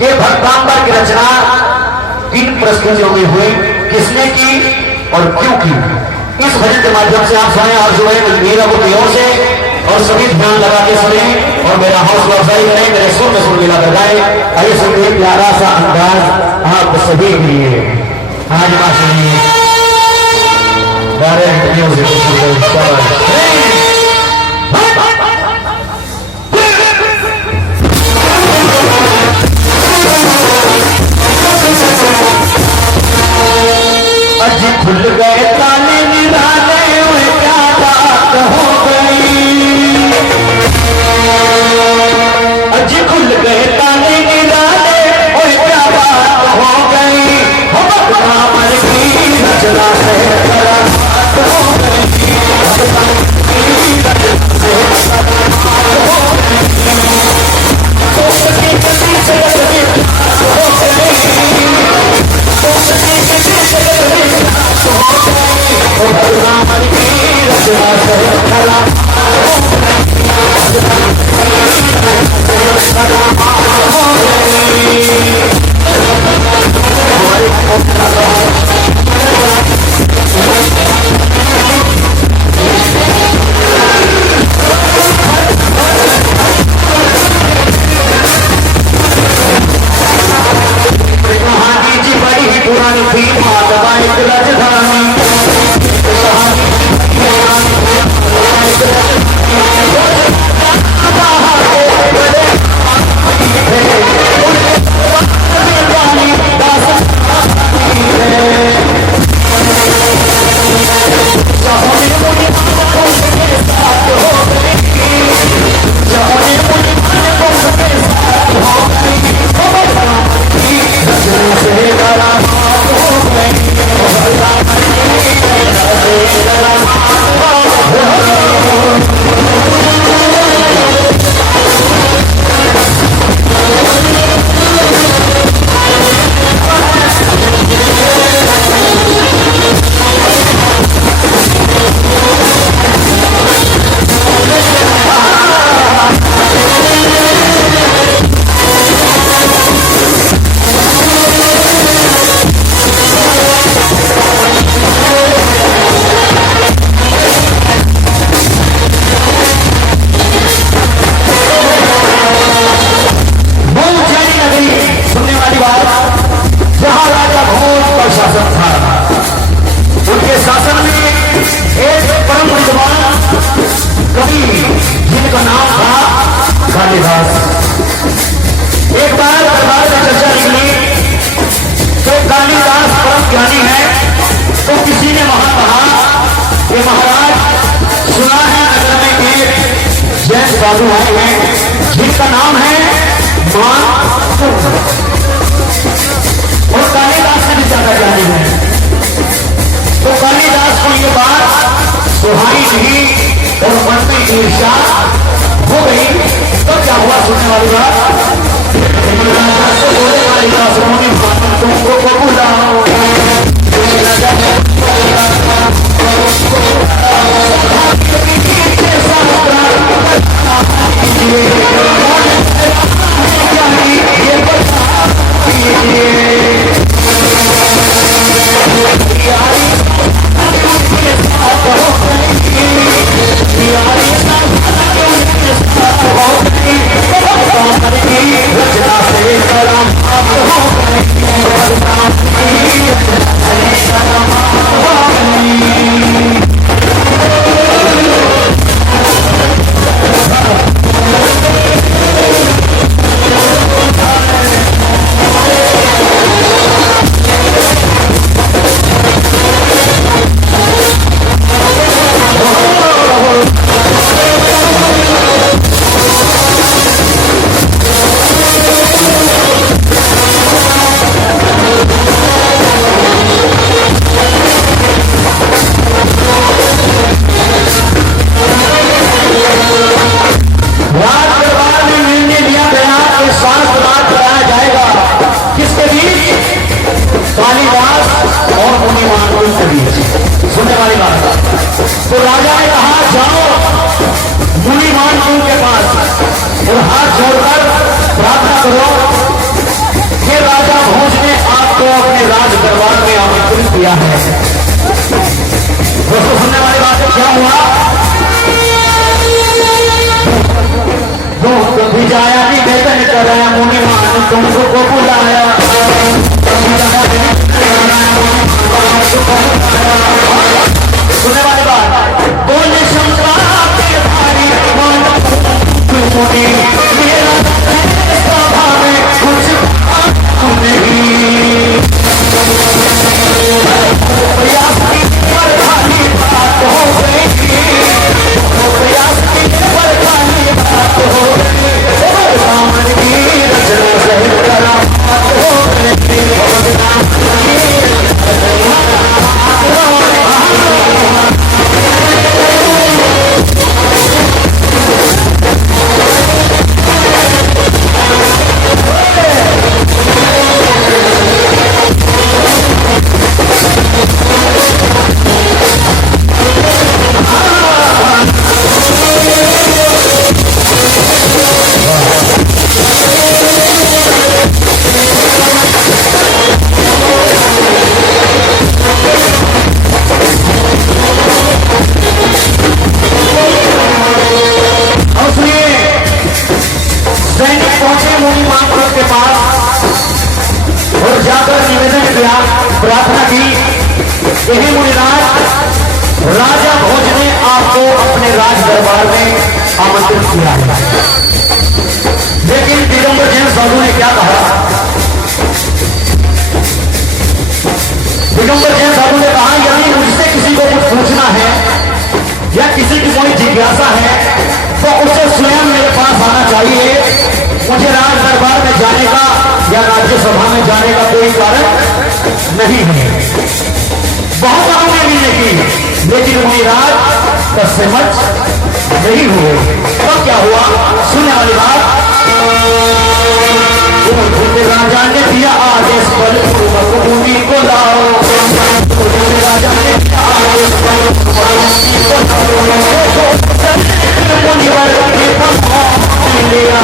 कि भक्तांबर की रचना किन परिस्थितियों में हुई, किसने की और क्यों की। इस भजन के माध्यम से आप सुने और जो है मेरा वो ओर से और सभी ध्यान लगा के सुने और मेरा हौसला अफजाई करें, मेरे सुर में सुर मिला लगाए। आइए सुनिए प्यारा सा अंदाज आप सभी के लिए आज ना सुनिए डायरेक्ट म्यूजिक। अज खुल गए ताले निराले क्या बात हो गई, अज खुल गए ताले निराले क्या बात हो गई, मर की रचना से हो गई, साधु आए हैं जिनका नाम है और कालिदास ने भी ज्यादा जाने हैं। तो कालिदास को ये बात सुहाई नहीं और मन में ईर्ष्या हो गई। तो क्या हुआ सुनने वाली बात, बोले कालिदास तुमको को बुलाओ किया है। दोस्तों सुनने वाली बात है, क्या हुआ? दूध भी जाया निवेदन कराया मुनि मान तुमको को बुलाया। सुनने वाली बात, बोले शंकरा के भारी मुनि मेरा सभा में कुछ नहीं। प्रयास की पर खाली बात हो गई, प्रयास की पर खाली बात हो गई, रावण की रचना सही करा बात हो गई। प्रार्थना की, यही मुनिराज, राजा भोज ने आपको अपने राज दरबार में आमंत्रित किया है। लेकिन दिगंबर जैन साधु ने क्या कहा? दिगंबर जैन साधु ने कहा, यदि मुझसे किसी को कुछ पूछना है या किसी की कोई जिज्ञासा है तो उसे स्वयं मेरे पास आना चाहिए। मुझे राज दरबार में जाने का या राज्यसभा में जाने का कोई कारण नहीं है। बहुत बातों में मिलने की, लेकिन मुनिराज तस्मच नहीं हुए। तो क्या हुआ? सुनने वाली बात, राजा ने दिया आदेश पर भूमि को लाओ। राजा ने दिया आदेश पर मुनिवर के लिया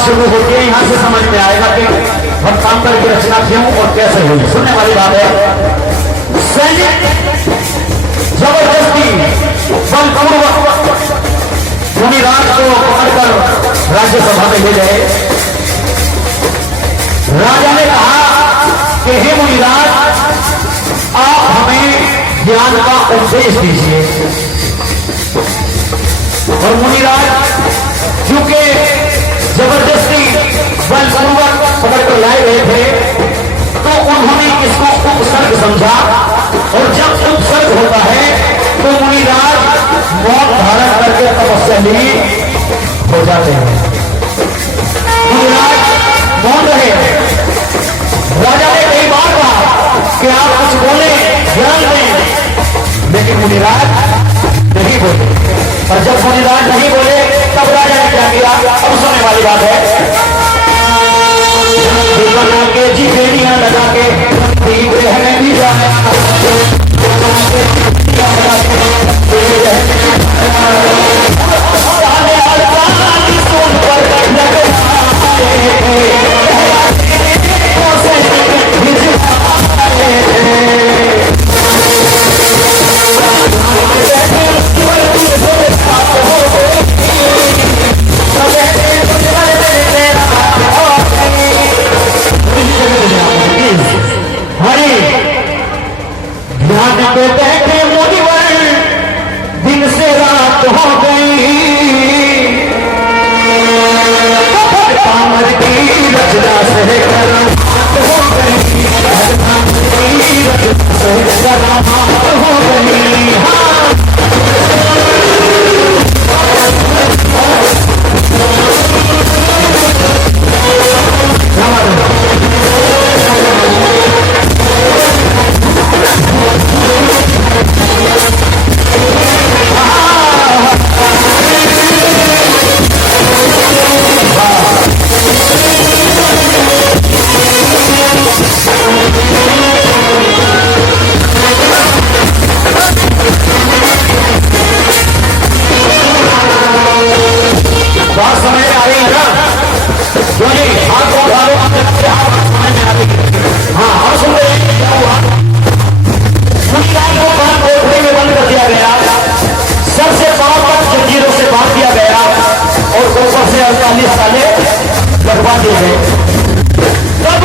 शुरू होती है। यहां से समझ में आएगा कि भक्तांतर की रचना क्यों और कैसे हुई। सुनने वाली बात है, सैनिक जबरदस्ती बलपूर्वक मुनिराज को पकड़कर राज्यसभा में ले गए। राजा ने कहा कि हे मुनिराज, आप हमें ज्ञान का उपदेश दीजिए। और मुनिराज क्योंकि जबरदस्ती बलपूर्वक पकड़कर लाए गए थे तो उन्होंने इसको उपसर्ग समझा, और जब उपसर्ग होता है तो मुनिराज मौत धारण करके तपस्याली हो जाते हैं। मुनिराज मौन रहे। राजा ने कई बार कहा कि आप कुछ बोले, ज्ञान दें, लेकिन मुनिराज नहीं बोले। और जब मुनिराज नहीं बोले तब राजा ने क्या किया? अब सुनने वाली बात है, बना के जी बेड़ियां लगा के दीप रहने भी जाया। ध्यान पे बैठे मुनिवर दिन से रात हो गई, कामर की रचना से करामात हो गई, कामर की रचना से करामात हो गई। हाँ बात समझ में आ रही है ना? क्यों जी? हाथ को उठा लो, समझ में आ रही है। हाँ, हम सुन रहे हैं क्या हुआ? मुस्लिम को कान कोठरी में बंद कर दिया गया, सर से पांव तक जंजीरों से बांध दिया गया और ऊपर से 48 साले लगवा दिए गए। तब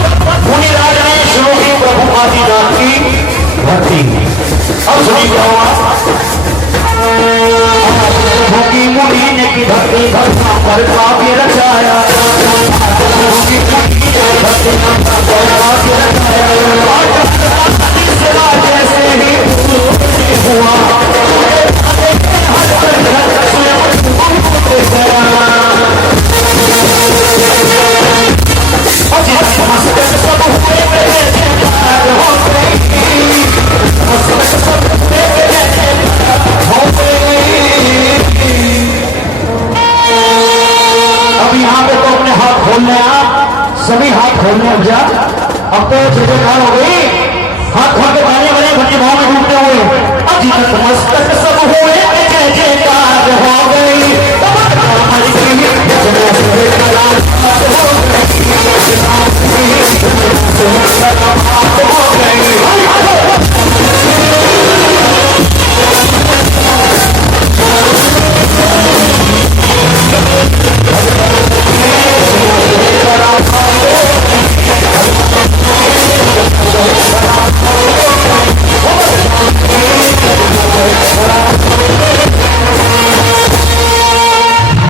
मुनिराज ने शुरू की प्रभु आदिनाथ की भक्ति। अब सुनिए क्या हुआ? भोगी मुनि ने की भक्ति धर्मा पर काव्य रचाया, भोगी मुनि ने भक्ति धर्मा पर काव्य रचाया, जैसे ही हुआ सभी हाथ खोलने लग जा। अब तो जयकार हो गई, हाथ खोल के गाने बने भक्ति भाव में डूबते हुए। अब मस्तक सब हुए जय जयकार हो गई।